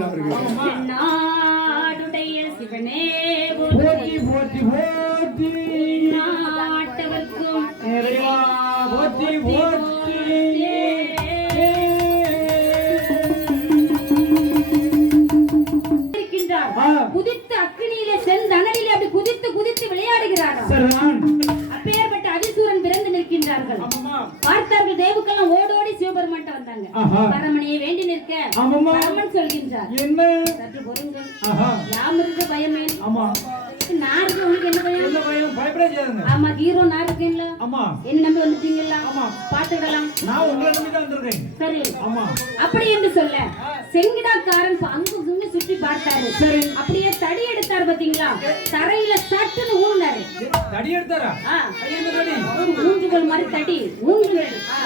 அழைக்கின்றார்கள் நாடுடைய தடி எடுத்தாரா? ஊன்றுகோல் மாதிரி தடி ஆ.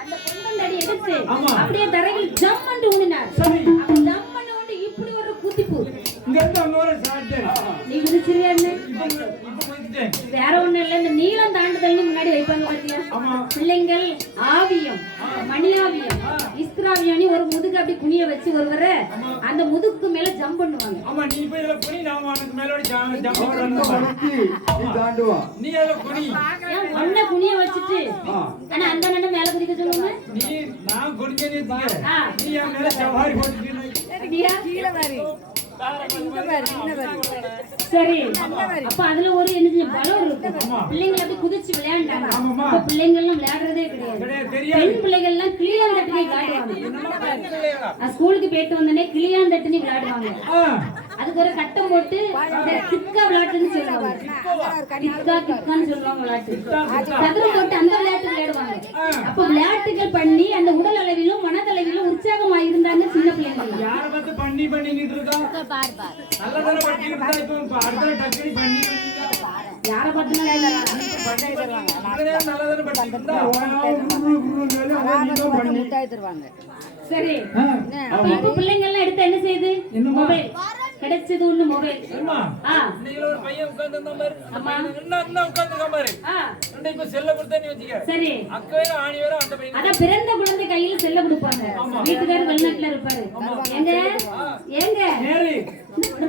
அந்த பொங்கல் தடி எடுத்து. அப்படியே தரையில் ஜம்மண்டு ஊனினார். வேற ஒண்ணு இல்ல இந்த நீளம் தாண்டுதல்னு முன்னாடி வைப்பாங்க பாத்தியா? ஆமா. பிள்ளைங்கள் ஆவியம் மணியாவியம் இஸ்திராவியானி ஒரு முதுகு அப்படி குனிய வச்சு ஒருவரை அந்த முதுகுக்கு மேல ஜம்ப் பண்ணுவாங்க. ஆமா நீ போய் இதுல குனி நான் உனக்கு மேலோட ஜா- ஜம்பம் பண்ணணும். நீ தாண்டுவா. நீ அதுல குனி. ஒன்ன குனிய வச்சுட்டு? ஆனா அந்த அண்ணன் மேல குதிக்க சொல்லுங்க. நீ நான். ஆ. நீ என் மேல சவாரி போட்டுட்டு சரியா? சரி. அப்ப அதுல ஒரு என்ன செஞ்ச பலம் இருக்கும். பிள்ளைங்க அப்படி குதிச்சு விளையாண்டாங்க. இப்ப பிள்ளைங்க எல்லாம் விளையாடுறதே கிடையாது. பெண் பிள்ளைகள் எல்லாம் கிளியாந்தட்டு விளையாடுவாங்க. ஸ்கூலுக்கு போயிட்டு வந்தோடனே கிளியாந்தட்டுன்னு விளையாடுவாங்க. அதுக்கு ஒரு கட்டம் போட்டு விளையாட்டுன்னு சொல்லுவாங்க. கிக்கா கிக்கான்னு சொல்லுவாங்க விளையாட்டு. சதுரம் போட்டு அந்த விளையாட்டு விளையாடுவாங்க. அப்ப விளையாட்டுகள் பண்ணி அந்த உடல் அளவிலும் மனதளவிலும் உற்சாகமா இருந்தாங்க சின்ன பிள்ளைங்க. யார பார்த்து பண்ணி பண்ணிக்கிட்டு இருக்கா? நல்லதானே பண்ணிக்கிட்டு இருக்கா? இப்போ இப்ப அடுத்த டக்குனு பண்ணி பண்ணிக்கிட்டா. யார பார்த்தாலும் இப்படியே நல்லதானே பண்ணிக்கிட்டு இருந்தா. நீ தான் பண்ணி. முட்டாய் தருவாங்க. சரி. ஆ, அப்ப இப்ப பிள்ளைங்க எல்லாம் எடுத்து என்ன செய்யுது? மொபைல். கிடைச்சது ஒண்ணு மொபைல் ஒரு பையன் உட்கார்ந்திருந்தான் பாரு. அந்த ஆமா. பையன் இன்னும் இன்னும் உட்கார்ந்திருக்கான் பாரு. இப்ப செல்ல கொடுத்தேன்னு வச்சுக்க. சரி. அக்க வேற, ஆணி வேற, அந்த பையன் அதான் பிறந்த குழந்தை கையில செல்ல கொடுப்பாங்க. வீட்டுக்காரர் வெளிநாட்டுல இருப்பாரு. ஏங்க? ஏங்க?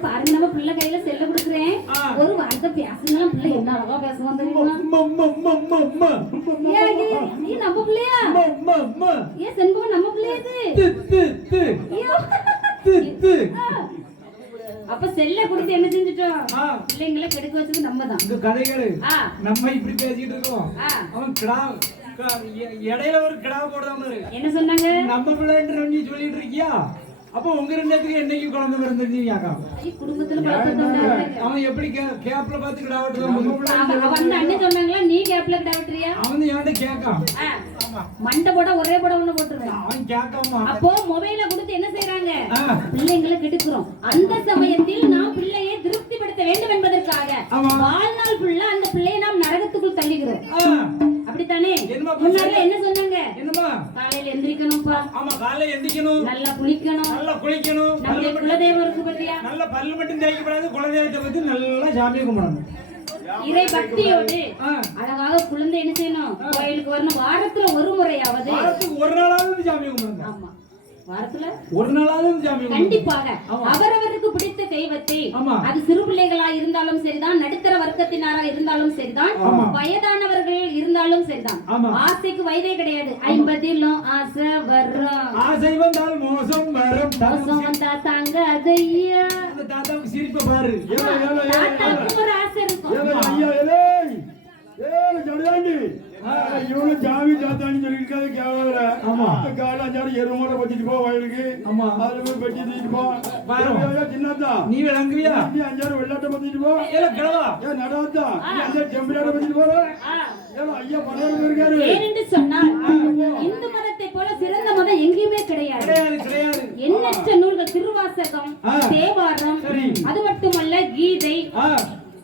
பாருங்க நம்ம பிள்ளை கையில செல்ல கொடுக்குறேன். ஒரு வார்த்தை பேசுனா பிள்ளை என்ன அழகா பேசுவான் தெரியுமா? நம்ம பிள்ளையா. ஏன் செண்பகம் நம்ம பிள்ளையா இது. செல்ல கொடுத்து என்ன செஞ்சுட்டோம்? பிள்ளைங்களை கெடுக்க வச்சது நம்ம தான் இந்த கதைகளு நம்ம இப்படி பேசிட்டு இருக்கோம். அவன் கிடா இடையில ஒரு கிடா போடுறான் பாரு. என்ன சொன்னாங்க? நம்ம பிள்ளைன்ற சொல்லிட்டு இருக்கியா? அப்ப உங்க ரெண்டுத்துக்கு என்னைக்கு குழந்தை உண்டாக்குறாங்க. அவன் எப்படி கேப்ல பார்த்து கிடா வெட்டுறான் அவ- அவ அந்த அண்ணன் சொன்னாங்களா நீ கேப்ல கிடாவட்டுறியா அவன் கேட்கான் ஆமா. மண்டை போட ஒரே போட ஒண்ணு போட்டுருவேன். அவன் கேட்காம அப்போ மொபைல கொடுத்து என்ன செய்யறாங்க. பிள்ளைங்களை கெடுக்கிறோம். அந்த சமயத்தில் நாம் பிள்ளையை திருப்திப்படுத்த வேண்டும் என்பதற்காக. வாழ்நாள் ஃபுல்லா அந்த பிள்ளையை நாம் நரகத்துக்குள் தள்ளுகிறோம் அப்படித்தானே? முன்னாடி என்ன சொன்னாங்க? காலையில எந்திரிக்கணும்ப்பா. ஆமா காலைல எந்திக்கணும் நல்லா குளிக்கணும். நல்லா குளிக்கணும். நம்முடைய குலதெய்வம் இருக்கு பத்தியா? நல்ல பல்லு மட்டும் தேய்க்கப்படாது குலதெய்வத்தை பத்தி நல்லா சாமியை கும்பிடணும். இறை பக்தியோடு அழகாக குழந்தை என்ன செய்யணும்? கோயிலுக்கு வரணும். வாரத்துல ஒரு முறையாவது ஒரு நாளாவது சாமியை கும்பிடணும். ஆமா. வாரத்துல? ஒரு நாளாவது சாமி கண்டிப்பாக. அவரவருக்கு பிடித்த தெய்வத்தை. அது சிறு பிள்ளைகளா இருந்தாலும் சரிதான் நடுத்தர வர்க்கத்தினரா இருந்தாலும் சரிதான். வயதானவர்கள் இருந்தாலும் சரிதான். ஆசைக்கு வயதே கிடையாது. ஐம்பதிலும் ஆசை வர்றோம். ஆசை வந்தால் மோசம் வரும். மோசம் வந்தா தாங்க அதையா தாத்தாவுக்கு சிரிப்பை பாரு. ஒரு ஆசை இருக்கும். இவனு ஜாமி ஜாத்தான்னு சொல்லியிருக்காது கேவல ஆமா. காலை அஞ்சாறு எருவு மாடை பத்திட்டு போ வயலுக்கு. ஆமா. அதுல போய் பெட்டி தூக்கிட்டு போ. நீ விளங்குவியா நீ அஞ்சாறு வெள்ளாட்டை பத்திட்டு போ. ஏல கிழவா. ஏன் நடாத்தா நீ அஞ்சாறு செம்பிலாட்டை பத்திட்டு போற ஆ. ஏலே ஐயா பணியாரம் இருக்காரு? ஏனென்று சொன்னால் இந்து மதத்தை போல சிறந்த மதம் எங்கேயுமே கிடையாது. கிடையாது கிடையாது. எண்ணற்ற நூல்கள் திருவாசகம். தேவாரம் சரி. அது மட்டுமல்ல கீதை ஆ,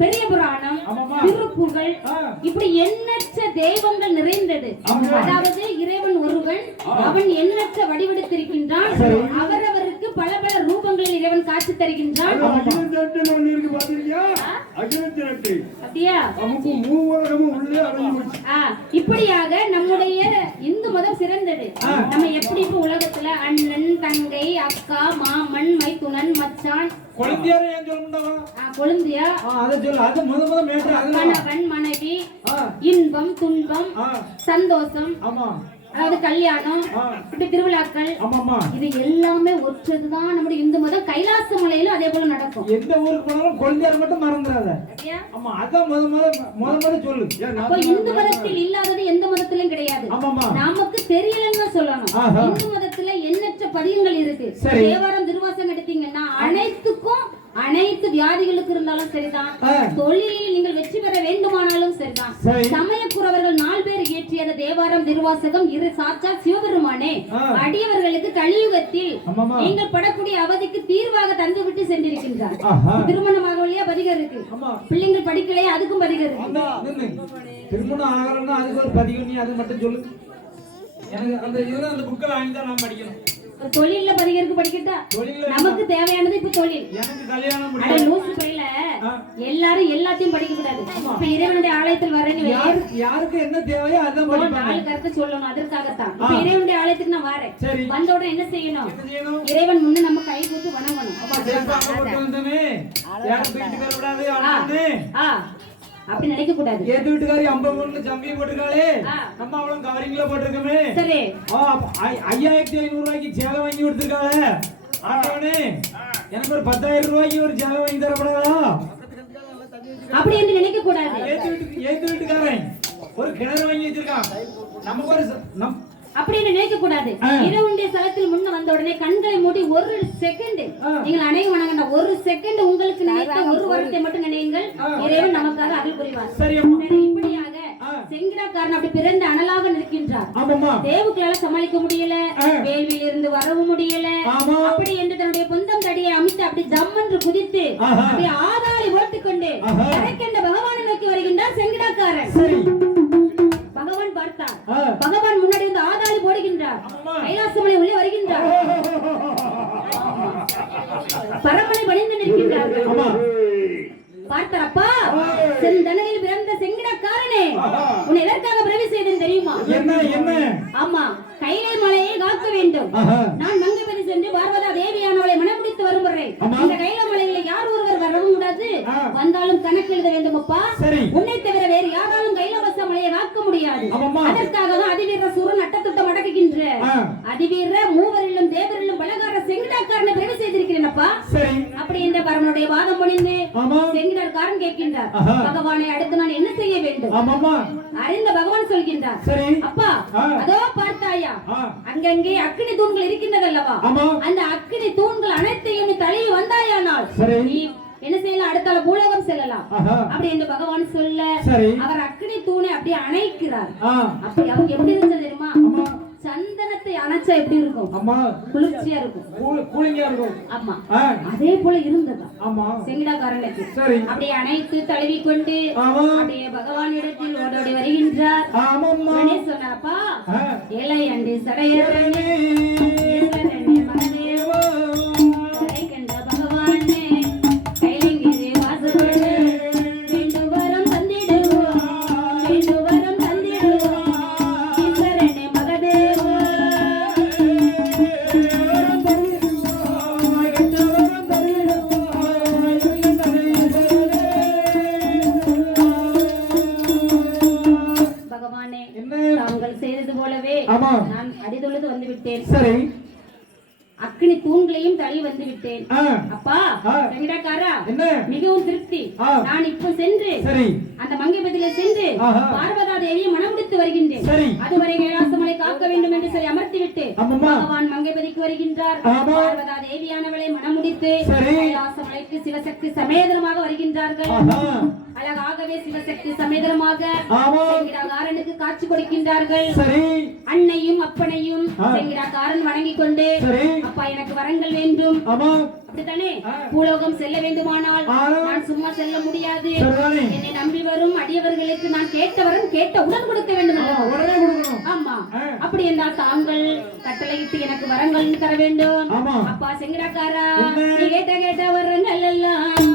பெரிய புராணம். திருப்புகழ். இப்படி எண்ணற்ற தெய்வங்கள் நிறைந்தது. அதாவது இறைவன் ஒருவன் அவன் எண்ணற்ற வடிவெடுத்திருக்கின்றான் அவரவருக்கு பல பல ரூபங்களில் இறைவன் காட்சி தருகின்றான். அப்படியா? இப்படியாக நம்முடைய இந்து மதம் சிறந்தது. நம்ம எப்படி இப்ப உலகத்துல அண்ணன் தங்கை அக்கா மாமன் மைத்துனன் மச்சான்? குழந்தையார ஏன் சொல்ல மாட்டாங்க ஆ, கொழுந்தியா? ஆ, அதை சொல்லு. அது முத முத மேட்ரு அதுதான். கணவன் மனைவி இன்பம் துன்பம் சந்தோஷம். ஆமா. அதாவது கல்யாணம் இப்படி திருவிழாக்கள் இது எல்லாமே ஒற்றதுதான் நம்முடைய இந்து மதம். கைலாச மலையிலும் அதே போல நடக்கும். எந்த ஊருக்கு போனாலும் குழந்தையார் மட்டும் மறந்துடாத? ஆமா அதான் முத முத முத முத சொல்லு. அப்போ இந்து மதத்தில் இல்லாதது எந்த மதத்திலும் கிடையாது. நமக்கு தெரியலன்னு சொல்லணும். இந்து மதத்துல எண்ணற்ற பதிகங்கள் இருக்கு. தேவாரம் திருவாசகம் எடுத்தீங்கன்னா அனைத்து வியாதிகளுக்கு இருந்தாலும் சரிதான். தொழிலில் நீங்கள் வெற்றி பெற வேண்டுமானாலும் சரிதான் சரி. சமயக்குறவர்கள் நாலு பேர் இயற்றிய தேவாரம் திருவாசகம் இரு சாட்சா சிவபெருமானே. அடியவர்களுக்கு கலியுகத்தில். நீங்கள் படக்கூடிய அவதிக்கு தீர்வாக தந்து விட்டு சென்றிருக்கின்றார் ஆஹா. திருமணமாகலையா பதிகம் இருக்கு பிள்ளைங்கள் படிக்கலையா அதுக்கும் பதிகம் இருக்கு. திருமணம் ஆகலன்னா அதுக்கு ஒரு பதிவு நீ அது மட்டும் சொல்லு எனக்கு அந்த இதுல அந்த புக்கை வாங்கி தான் நான் படிக்கணும் தொழில்ல பதிகம் இருக்கு படிக்கட்டா தொழில நமக்கு தேவையானது இப்ப தொழில். அட லூசு பையில. எல்லாரும் எல்லாத்தையும் படிக்க கூடாது. இப்ப இறைவனுடைய ஆலயத்தில் வரேன்னு. யாருக்கு என்ன தேவையோ அதான் நாலு கருத்து சொல்லணும். அதற்காகத்தான். இப்ப. இறைவனுடைய ஆலயத்துக்கு நான் வரேன். வந்த உடனே என்ன செய்யணும்? இறைவன் முன்ன நம்ம கை கூத்து வணங்கணும். அப்படி நினைக்க கூடாது ஏத்து வீட்டுக்காரி ஐம்பது பொண்ணு சம்பியும் போட்டிருக்காளே. நம்ம அவளும் கவரிங்ல போட்டிருக்கோமே. சரி. ஆ, அப்ப ஐ- ஐயாயிரத்தி ஐநூறு ரூபாய்க்கு சேலை வாங்கி கொடுத்துருக்காளே. ஆட்டவனே எனக்கு ஒரு பத்தாயிரம் ரூபாய்க்கு ஒரு சேலை வாங்கி தரப்படாதா? அப்படி என்று நினைக்க கூடாது ஏத்து வீட்டுக்காரன்? ஒரு கிணறு வாங்கி வச்சிருக்கான். நமக்கு ஒரு ச- நம் அப்படி என்று நினைக்க கூடாது. ஸ்தலத்தில் முன்ன வந்த உடனே கண்களை மூடி ஒரு செகண்ட். நீங்கள் வணங்கണ്ട ஒரு செகண்ட் உங்களுக்கு நினைத்த ஒரு வார்த்தை மட்டும் நினையுங்கள். இறைவன் நமக்காக அருள் புரிவார். இப்படியாக. செங்கிடாக்காரன் அப்படி பிறந்து அனலாக நிற்கின்றார். ஆமாம்மா. தேவுக்களால சமாளிக்க முடியல. வேள்வியில் இருந்து வரவும் முடியல. அப்படி என்று தன்னுடைய பொந்தம் தடியை அமைத்து அப்படி என்று குதித்து. அப்படி ஆதாளி ஓட்டுக்கொண்டு. இறக்கின்ற பகவானை நோக்கி வருகின்றார் செங்கிடாக்காரன் பகவான் பார்த்தார். பகவான் முன்னாடி வந்து ஆதாரி போடுகின்றார். கைலாசமலை உள்ளே வருகின்றார். பரமனை பணிந்து நிற்கின்றார்கள். பார்த்தாரப்பா செந்தனையில் பிறந்த செங்கிடக்காரனே உன்னை எதற்காக பிறவி செய்தேன் தெரியுமா? ஆமா கைலை மலையை காக்க வேண்டும். நான் மங்கபதி சென்று பார்வதா தேவியானவளை மனமுடித்து வரும் வரை இந்த கைல மலையில யார் ஒருவர் வரவும் கூடாது? வந்தாலும் கணக்கு எழுத வேண்டும் அப்பா உன்னை தவிர வேறு யாராலும் முடியாது. அதற்காக தான் அதிவீர சூரன் அட்டத்துட்டம் அடக்குகின்ற ஆ. அதிவீர மூவரிலும் தேவரிலும் பலகார செங்கிடாக்காரனை பிறவி செய்திருக்கிறேன் அப்பா சரி. அப்படி என்ற பரமனுடைய வாதம் முடிந்து ஆமா. செங்கிடார்காரன் கேட்கின்றார். பகவானை அடுத்து நான் என்ன செய்ய வேண்டும்? அறிந்த பகவான் சொல்கின்றார். சரி. அப்பா. அதோ பார்த்தாயா. அங்கங்கே அக்கினி தூண்கள் இருக்கின்றது அல்லவா அந்த அக்கினி தூண்கள் அனைத்தையும் தழுவி வந்தாயானால். நீ என்ன செய்யலாம்? அடுத்தால பூலோகம் செல்லலாம். அப்படி என்று பகவான் சொல்ல. அவர் அக்கினி தூணை அப்படியே அணைக்கிறார். அப்படி அவங்க எப்படி இருந்தது தெரியுமா? சந்தனத்தை அணைச்சா எப்படி இருக்கும்? அம்மா குளிர்ச்சியா இருக்கும். ஆமா. அதே போல இருந்ததா? ஆமா. செங்கிடாக்காரனுக்கு. சரி. அப்படியே அணைத்து தழுவி கொண்டு அப்படியே பகவானிடத்தில் ஓடோடி வருகின்றார். ஆ. ஏழை அண்டி சடையரனே அப்பா. வெங்கடாக்காரா மிகவும் திருப்தி. நான் இப்போ சென்று சரி அந்த மங்கைபதியில சென்று. பார்வதா தேவியை மனமுடித்து வருகின்றேன் சரி. அதுவரை கைலாசமலை காக்க வேண்டும் என்று சொல்லி அமர்த்தி விட்டு ஆமாம்மா. பகவான் மங்கைபதிக்கு வருகின்றார். பார்வதா தேவியானவளை மனமுடித்து. கைலாசமலைக்கு சிவசக்தி சமேதனமாக வருகின்றார்கள் அழகாகவே சிவசக்தி சமேதனமாக ஆமா. செங்கிடாகாரனுக்கு காட்சி கொடுக்கின்றார்கள். சரி. அன்னையும் அப்பனையும் ஆ. செங்கிடாக்காரன் வணங்கிக் கொண்டு அப்பா எனக்கு வரங்கள் வேண்டும். அப்படித்தானே. பூலோகம் செல்ல வேண்டுமானால். நான் சும்மா செல்ல முடியாது. என்னை நம்பி வரும் அடியவர்களுக்கு நான் கேட்டவரன் கேட்டவுடன் கொடுக்க வேண்டும்? உடனே ஆமா. அப்படி என்றால் தாங்கள் கட்டளையிட்டு எனக்கு வரங்கள் தர வேண்டும். அப்பா செங்கிடாக்காரா கேட்ட கேட்ட வரங்கள் எல்லாம்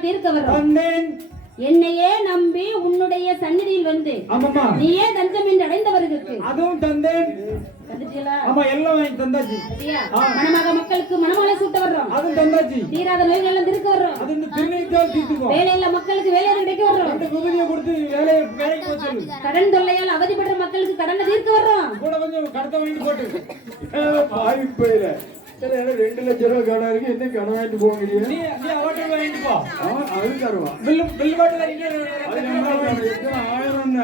தீர்க்க வந்தேன் என்னையே நம்பி உன்னுடைய சந்நிதியில் வந்து நீயே தஞ்சம் என்று அடைந்தவர்களுக்கு. அதுவும் தந்தேன். வாங்கி? மணமக மக்களுக்கு சூட்ட வர்றோம் தீராத நோய்கள் எல்லாம் திருக்க வர்றோம் வேலையில்ல மக்களுக்கு வேலை கிடைக்க வர்றோம் கடன் தொல்லையால் அவதிப்படுற மக்களுக்கு கடனை தீர்க்க வர்றோம் கூட கொஞ்சம் கடத்த வாங்கிட்டு போட்டு. ரெண்டு லட்சம் ரூபாய் கடன் இருக்கு. கடன் வாங்கிட்டு நீ நீ ஹோட்டல் வாங்கிட்டு போ. அது பில்லு பில்லு போட்டு ஆயிரம்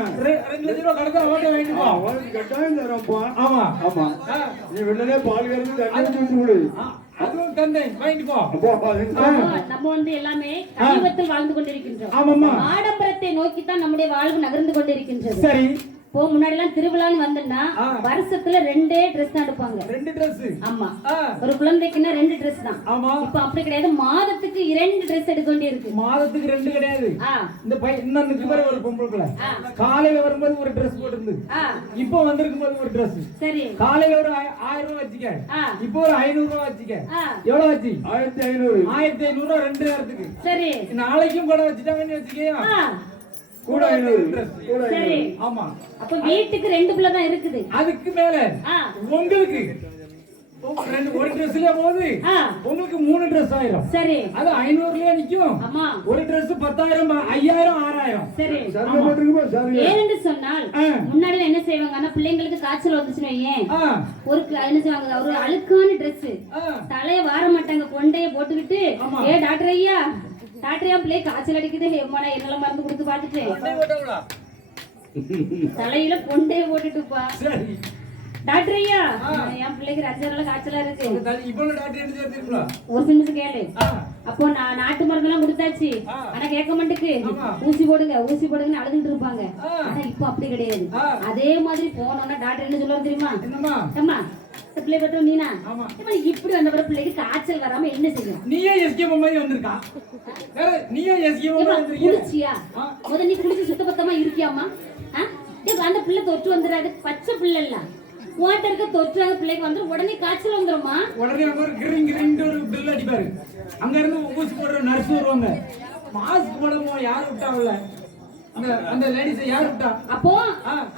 ரெண்டு லட்சம் வாங்கிட்டு போ. கட்டாயம் தரப்பா ஆமா. ஆமா. ஆ, நீ வெள்ளனே பால் கறந்து தண்ணி ஊற்றி விடு. ஆ, அதுவும் தந்தேன். வாங்கிட்டு போ. அப்பா அதுக்கு ஆமா, நம்ம வந்து எல்லாமே கலியுகத்தில் வாழ்ந்து கொண்டிருக்கின்றோம். ஆமாம்மா. ஆடம்பரத்தை நோக்கித்தான் நம்முடைய வாழ்வு நகர்ந்து கொண்டிருக்கின்றது. சரி. இப்போ முன்னாடி எல்லாம் திருவிழான்னு வந்தோம்னா ஆ. வருஷத்துல ரெண்டே ட்ரெஸ் தான் எடுப்பாங்க. ரெண்டு Dress. ஆமா. ஒரு குழந்தைக்குன்னா ரெண்டு ட்ரெஸ் தான். ஆமா. இப்ப அப்படி கிடையாது. மாதத்துக்கு இரண்டு ட்ரெஸ் எடுக்க வேண்டி இருக்கு மாதத்துக்கு ரெண்டு கிடையாது. இந்த பையன் நிக்கு பாரு ஒரு பொம்பளை பிள்ளை. காலையில வரும்போது ஒரு Dress போட்டிருந்து. இப்போ வந்திருக்கும் போது ஒரு Dress. சரி. காலையில ஒரு ஆய- ஆயிரம் ரூபாய் வச்சுக்க. இப்போ ஒரு ஐநூறு ரூபாய் வச்சுக்க. எவ்வளவு வச்சு ஆயிரத்தி ஐநூறு. ஆயிரத்தி ஐநூறு ரூபாய் ரெண்டு நேரத்துக்கு. சரி. நாளைக்கும் கூட வச்சுட்டாங்கன்னு வச்சுக்கேன் ஆ. கூட ஐநூறு கூட சரி. ஆமா. அப்ப வீட்டுக்கு ரெண்டு பிள்ளை தான் இருக்குது. அதுக்கு மேல ஆ. உங்களுக்கு ரெண்டு ஒரு ட்ரெஸ்லயே போகுது. ஆ. உங்களுக்கு மூணு Dress ஆயிரும். சரி. அது ஐநூறுலயே நிக்கும். ஆமா. ஒரு Dress பத்தாயிரம் ஐயாயிரம் ஆறாயிரம். சரி. ஏனென்று சொன்னால். முன்னாடி என்ன செய்வாங்கன்னா பிள்ளைங்களுக்கு காய்ச்சல் வந்துச்சுன்னு வையேன். ஒரு என்ன செய்வாங்க? ஒரு அழுக்கான ஆ. தலைய வார மாட்டாங்க. கொண்டைய போட்டுக்கிட்டு ஆமா. ஏ டாக்டர் ஐயா டாக்டர் பிள்ளை காய்ச்சல் அடிக்குது. எம்மாடா என்னெல்லாம் மருந்து கொடுத்து பார்த்துட்டு தலையில கொண்டைய போட்டுட்டுப்பா. சரி. டாக்டர் ஐயா என் பிள்ளைக்கு ரஜரெல்லாம் காய்ச்சலா இருக்கு. டாக்டர் ஒரு நிமிஷம் கேளு. அப்போ நான் நாட்டு மருந்தெல்லாம் கொடுத்தாச்சு. ஆனா கேட்க மாட்டுக்கு. ஊசி போடுங்க ஊசி போடுங்கன்னு அழுதுட்டு இருப்பாங்க. ஆனா இப்போ அப்படி கிடையாது. அதே மாதிரி போனோம்னா டாக்டர் என்ன சொல்லுவாரு தெரியுமா? அம்மா பிள்ளை பட்டும் நீனா அம்மா, இப்படி வந்த பிறகு பிள்ளைக்கு காய்ச்சல் வராம என்ன செய்யும் நீயே எஸ்கே மாதிரி வந்திருக்கா? வேற நீயே எஸ்கே மாதிரி ஏம்மா, வந்திருக்கீங்க குளிச்சியா? ஆ. முத நீ குளிச்சு சுத்தபத்தமா இருக்கியாமா ஆ? ஏப்பா, அந்த பிள்ளை தொற்று வந்துடாது. பச்சை பிள்ளை இல்ல. உன்கிட்ட இருக்க தொற்று அந்த பிள்ளைக்கு வந்து உடனே காய்ச்சல் வந்துருமா உடனே ஒரு கிரிங் கிரிங்னு ஒரு பில் அடிப்பாரு. அங்க இருந்து ஊசி போடுற நர்ஸ் வருவாங்க. மாஸ்க் போடாம யார் விட்டாங்கல்ல அந்த அந்த லேடிஸ் யார் விட்டா? அப்போ.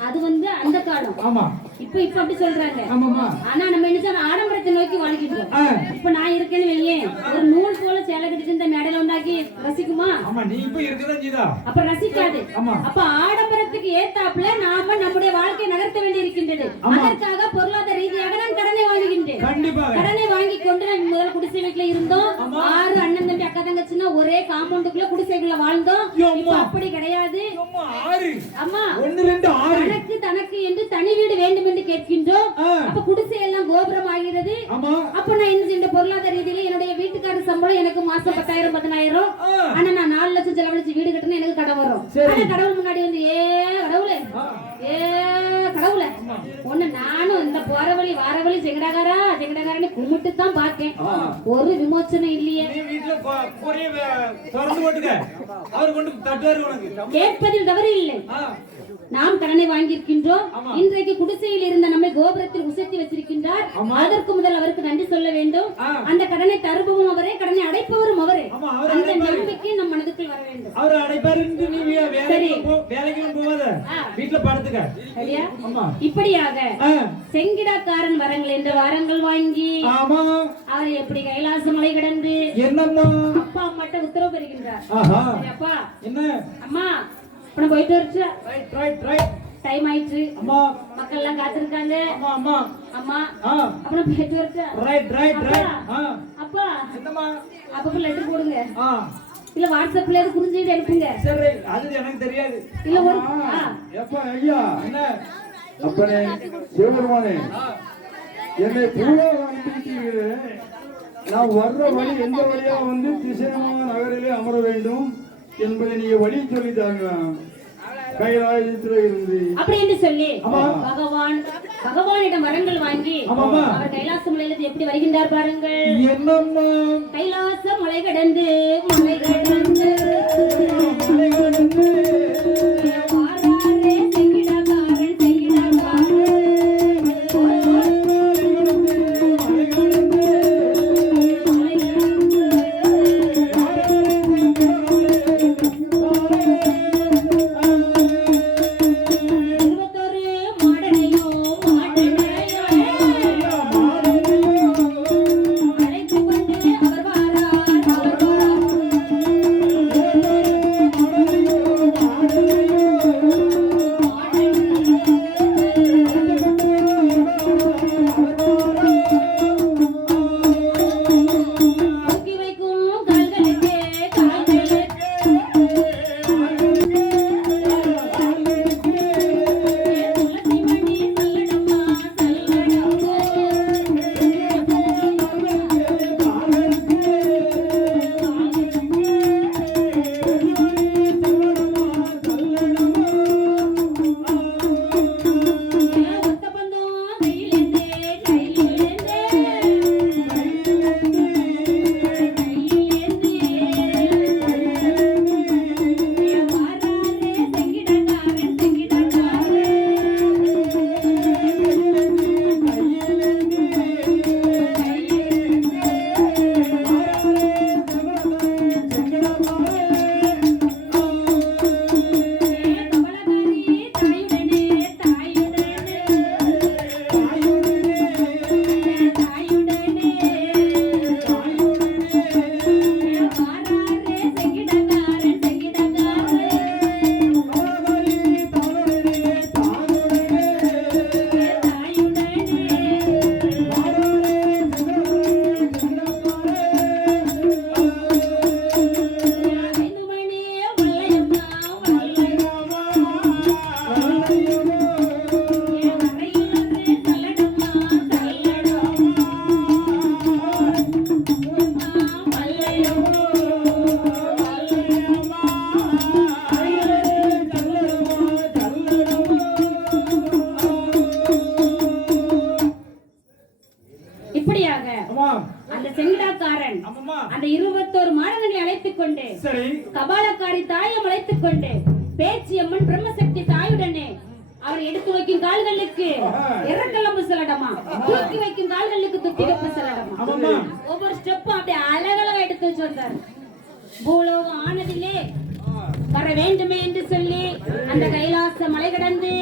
அது வந்து அந்த காலம். ஆமா. இப்ப இப்ப அப்படி சொல்றாங்க. ஆமாமா ஆனா நம்ம என்ன? ஆடம்பரத்தை நோக்கி வாழ்கின்றோம் ஆ. இப்ப நான் இருக்கேன்னு வையேன். ஒரு நூல் போல சேலை கட்டிட்டு இந்த மேடையில உண்டாக்கி ரசிக்குமா? ஆமா நீ இப்ப இருக்கதான் செய்தா. அப்ப ரசிக்காது. ஆமா. அப்ப ஆடம்பரத்துக்கு ஏத்தாப்புல நாம ஆமா. அதற்காக பொருளாதார ரீதியாக நான் கடனை வாங்குகின்றேன். கடனை வாங்கி கொண்டு நான் முதல்ல குடிசை வீட்டுல இருந்தோம். ஆறு அண்ணன் தம்பி அக்கா தங்கச்சின்னா ஒரே காம்பவுண்டுக்குள்ள குடிசைக்குள்ள வாழ்ந்தோம் ஐயோ, இப்ப அம்மா. அப்படி கிடையாது அம்மா, ஆறு அம்மா ஒண்ணு ரெண்டு ஆறு தனக்கு தனக்கு என்று தனி வீடு வேண்டும் என்று கேட்கின்றோம் ஆ. அப்ப குடிசை எல்லாம் கோபுரம் ஆகிறது ஆமா அப்ப நான் என்ன செய்ய பொருளாதார ரீதியில என்னுடைய வீட்டுக்காரர் சம்பளம் எனக்கு மாசம் பத்தாயிரம் பதினாயிரம் ஆ. ஆனா நான் நாலு லட்சம் செலவழிச்சு வீடு கட்டினா எனக்கு கடன் வரும் சரி. ஆனா கடவுள் முன்னாடி வந்து ஏ கடவுளே ஆ. ஏ கடவுளே ஒண்ணு நானும் இந்த போற வழி வார வழி செங்கடாகாரா செங்கடாகாரன்னு கும்பிட்டு தான் பாக்கேன் ஒரு விமோச்சனம் இல்லையே நீ வீட்டுல கொ- கொரிய வே- திறந்து போட்டுக்க அவர் கொண்டு தட்டுவாரு உனக்கு கேட்பதில் தவறு இல்லை நாம் கடனை வாங்கியிருக்கின்றோம். இன்றைக்கு குடிசையில் இருந்த நம்மை கோபுரத்தில் உசத்தி வச்சிருக்கின்றார். அதற்கு முதல் அவருக்கு நன்றி சொல்ல வேண்டும். அந்த கடனை தருபவரும் அவரே கடனை அடைப்பவரும் அவரே அந்த. நம்பிக்கை நம் மனதுக்குள் வர வேண்டும் அவர் அடைப்பாரு சரி. வேலைக்கு. வீட்டுல படுத்துக்க. இப்படியாக செங்கிடாக்காரன் வரங்கள் என்ற வரங்கள் வாங்கி ஆமா. அவர் எப்படி கைலாச மலை கடந்து என்னம்மா? அப்பா அம்மாட்ட உத்தரவு பெறுகின்றார். அப்பா. என்ன? அம்மா நான் போயிட்டு வரச்சு? ரைட் ரைட் ரைட் டைம் ஆயிடுச்சு அம்மா. மக்கள் எல்லாம் காத்திருக்காங்க. அம்மா அம்மா. அம்மா அப்புறம் போயிட்டு வரச்சு? ரைட் ரைட் ரைட் அப்பா. என்னம்மா? அப்பப்ப லெட்டர் போடுங்க. ஆ. இல்ல வாட்ஸ்அப்ல எது குறிஞ்சிட்டு அனுப்புங்க. சரி அது எனக்கு தெரியாது. இல்ல ஒரு எப்பா ஐயா என்ன அப்பனே சிவபெருமானே. என்னை பூவாக அனுப்பிட்டீர்களே நான் வர்ற வழி எந்த வழியா வந்து திசையமான நகரிலே அமர வேண்டும் என்பதை நீங்க வழி சொல்லித்தாங்க கைலாயத்துல இருந்து. அப்படி என்று சொல்லி. பகவான் பகவானிடம் வரங்கள் வாங்கி. அவர் கைலாச மலையிலிருந்து எப்படி வருகின்றார் பாருங்கள். என்னம்மா? கைலாச மலை கடந்து மலை பருவம் ஆனதிலே வர வேண்டுமே என்று சொல்லி அந்த கைலாச மலை கடந்து